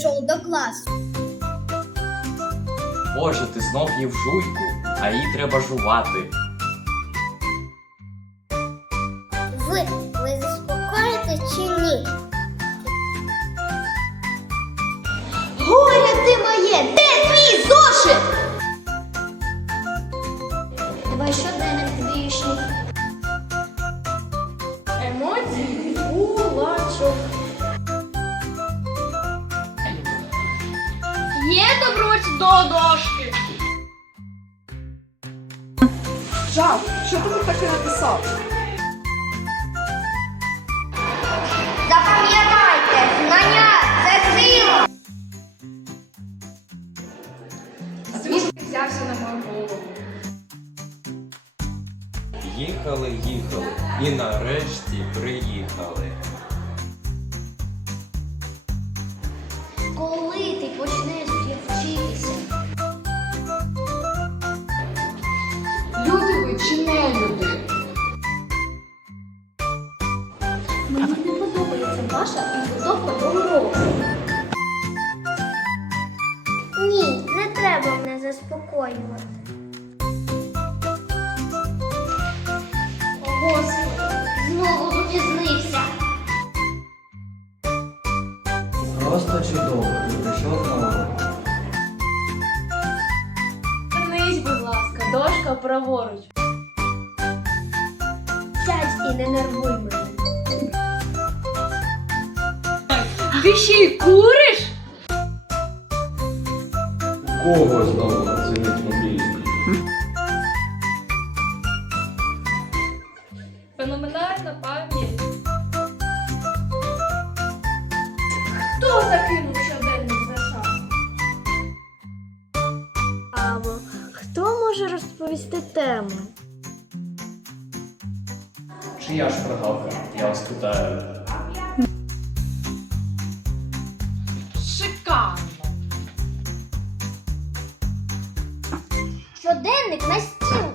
пришел до класу. Боже, ти знов їв жуйку, а їй треба жувати. Ви, ви заспокоїте чи ні? Горе ти моє! Де твій зошит? Давай щоденник двічний. Емоції кулачок. Є доброч до дошки. Жах, що ти тут таке написав? Запам'ятайте, знання це сила. Звідки взявся на мою голову? Їхали, їхали і нарешті приїхали. Ваша підготовка до уроку. Ні, не треба мене заспокоювати. О, Господи. Знову запізнився. Просто чудово, прийшов на урок. Вернись, будь ласка, дошка праворуч. Сядь і не нервуй мене. Ти ще й куриш? Кого знову дзвонить мобільний? Феноменальна пам'ять. Хто закинув щоденник за шаг? Або хто може розповісти тему? Чия ж прогавка? Я вас питаю. Щоденник на стіл